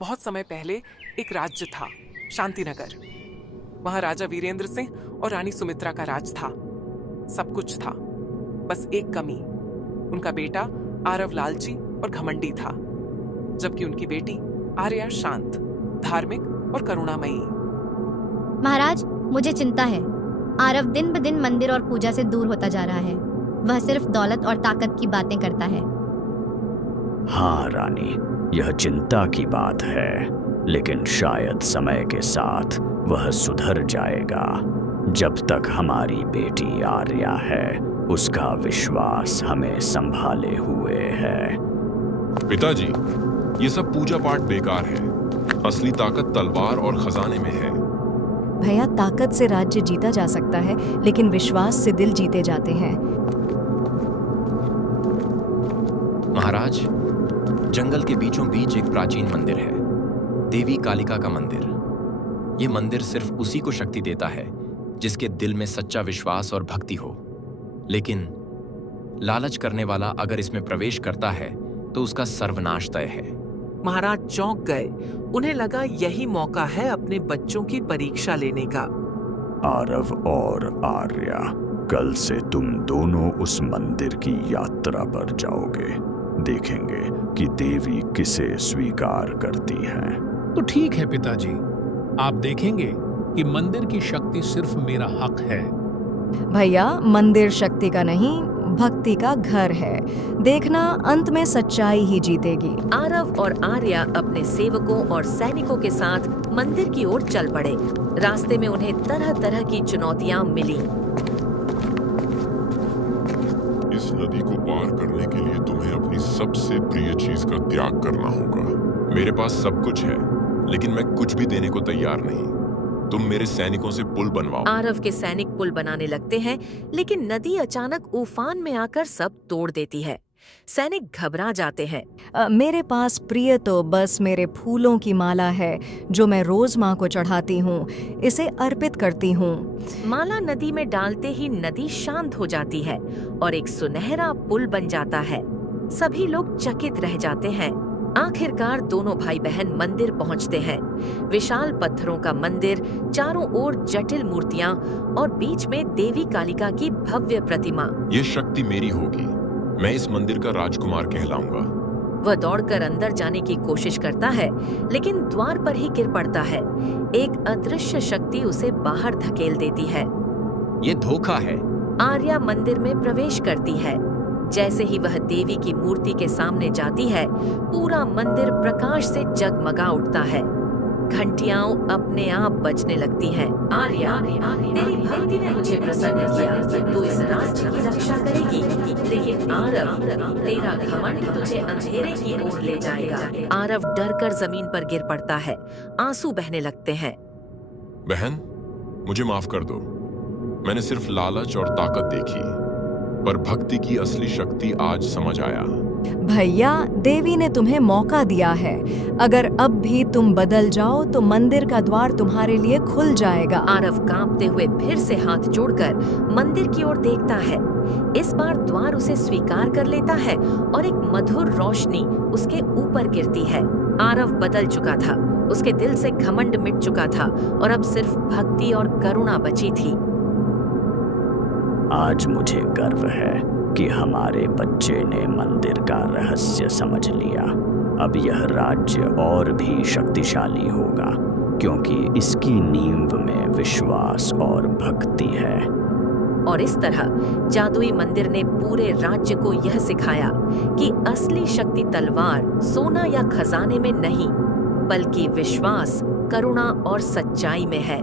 बहुत समय पहले एक राज्य था, शांतिनगर। वहां राजा वीरेंद्र सिंह और रानी सुमित्रा का राज था। सब कुछ था, बस एक कमी। उनका बेटा आरव लालची और घमंडी था, जबकि उनकी बेटी आर्या शांत, धार्मिक और करुणामयी। महाराज, मुझे चिंता है। आरव दिन ब दिन मंदिर और पूजा से दूर होता जा रहा है। वह सिर्फ दौलत और ताकत की बातें करता है। हाँ रानी, यह चिंता की बात है, लेकिन शायद समय के साथ वह सुधर जाएगा। जब तक हमारी बेटी आर्या है, उसका विश्वास हमें संभाले हुए है। पिताजी, ये सब पूजा पाठ बेकार है। असली ताकत तलवार और खजाने में है। भैया, ताकत से राज्य जीता जा सकता है, लेकिन विश्वास से दिल जीते जाते हैं। महाराज, जंगल के बीचों बीच एक प्राचीन मंदिर है, देवी कालिका का मंदिर। ये मंदिर सिर्फ उसी को शक्ति देता है जिसके दिल में सच्चा विश्वास और भक्ति हो। लेकिन लालच करने वाला अगर इसमें प्रवेश करता है तो उसका सर्वनाश तय है। महाराज चौंक गए। उन्हें लगा यही मौका है अपने बच्चों की परीक्षा लेने का। आरव और आर्या, कल से तुम दोनों उस मंदिर की यात्रा पर जाओगे। देखेंगे कि देवी किसे स्वीकार करती हैं। तो ठीक है पिताजी, आप देखेंगे कि मंदिर की शक्ति सिर्फ मेरा हक है। भैया, मंदिर शक्ति का नहीं, भक्ति का घर है। देखना, अंत में सच्चाई ही जीतेगी। आरव और आर्या अपने सेवकों और सैनिकों के साथ मंदिर की ओर चल पड़े। रास्ते में उन्हें तरह तरह की चुनौतियां मिली। इस नदी को पार करने के लिए तुम्हें अपनी सबसे प्रिय चीज का त्याग करना होगा। मेरे पास सब कुछ है, लेकिन मैं कुछ भी देने को तैयार नहीं। तुम मेरे सैनिकों से पुल बनवाओ। आरव के सैनिक पुल बनाने लगते हैं, लेकिन नदी अचानक उफान में आकर सब तोड़ देती है। सैनिक घबरा जाते हैं। मेरे पास प्रिय तो बस मेरे फूलों की माला है, जो मैं रोज माँ को चढ़ाती हूँ। इसे अर्पित करती हूँ। माला नदी में डालते ही नदी शांत हो जाती है और एक सुनहरा पुल बन जाता है। सभी लोग चकित रह जाते हैं। आखिरकार दोनों भाई बहन मंदिर पहुंचते हैं। विशाल पत्थरों का मंदिर, चारों ओर जटिल मूर्तियां और बीच में देवी कालिका की भव्य प्रतिमा। ये शक्ति मेरी होगी। मैं इस मंदिर का राजकुमार कहलाऊंगा। वह दौड़कर अंदर जाने की कोशिश करता है, लेकिन द्वार पर ही गिर पड़ता है। एक अदृश्य शक्ति उसे बाहर धकेल देती है। ये धोखा है। आर्या मंदिर में प्रवेश करती है। जैसे ही वह देवी की मूर्ति के सामने जाती है, पूरा मंदिर प्रकाश से जगमगा उठता है। घंटियां अपने आप बजने लगती हैं। आर्या, तेरी भक्ति ने मुझे प्रसन्न किया। तू इस राज्य की रक्षा करेगी, लेकिन आरव, तेरा घमंड तुझे अंधेरे की ओर ले जाएगा। आरव डरकर जमीन पर गिर पड़ता है। आंसू बहने लगते हैं। बहन, मुझे माफ कर दो। मैंने सिर्फ लालच और ताकत देखी, पर भक्ति की असली शक्ति आज समझ आया। भैया, देवी ने तुम्हें मौका दिया है। अगर अब भी तुम बदल जाओ तो मंदिर का द्वार तुम्हारे लिए खुल जाएगा। आरव कांपते हुए फिर से हाथ जोड़कर मंदिर की ओर देखता है। इस बार द्वार उसे स्वीकार कर लेता है और एक मधुर रोशनी उसके ऊपर गिरती है। आरव बदल चुका था। उसके दिल से घमंड मिट चुका था और अब सिर्फ भक्ति और करुणा बची थी। आज मुझे गर्व है कि हमारे बच्चे ने मंदिर का रहस्य समझ लिया। अब यह राज्य और भी शक्तिशाली होगा, क्योंकि इसकी नींव में विश्वास और भक्ति है। और इस तरह जादुई मंदिर ने पूरे राज्य को यह सिखाया कि असली शक्ति तलवार, सोना या खजाने में नहीं, बल्कि विश्वास, करुणा और सच्चाई में है।